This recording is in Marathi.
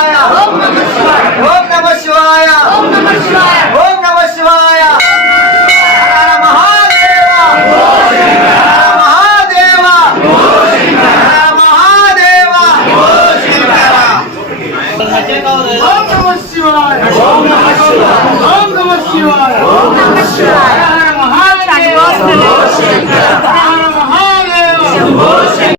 शिवाय ओम नमः शिवाय ओम नमः शिवाय ओम नमः शिवाय ओम नमः शिवाय हर महादेवा हर महादेवा हर महादेवा ओम नमः शिवाय ओम नमः शिवाय ओम नमः शिवाय ओम नमः शिवाय हर महादेवा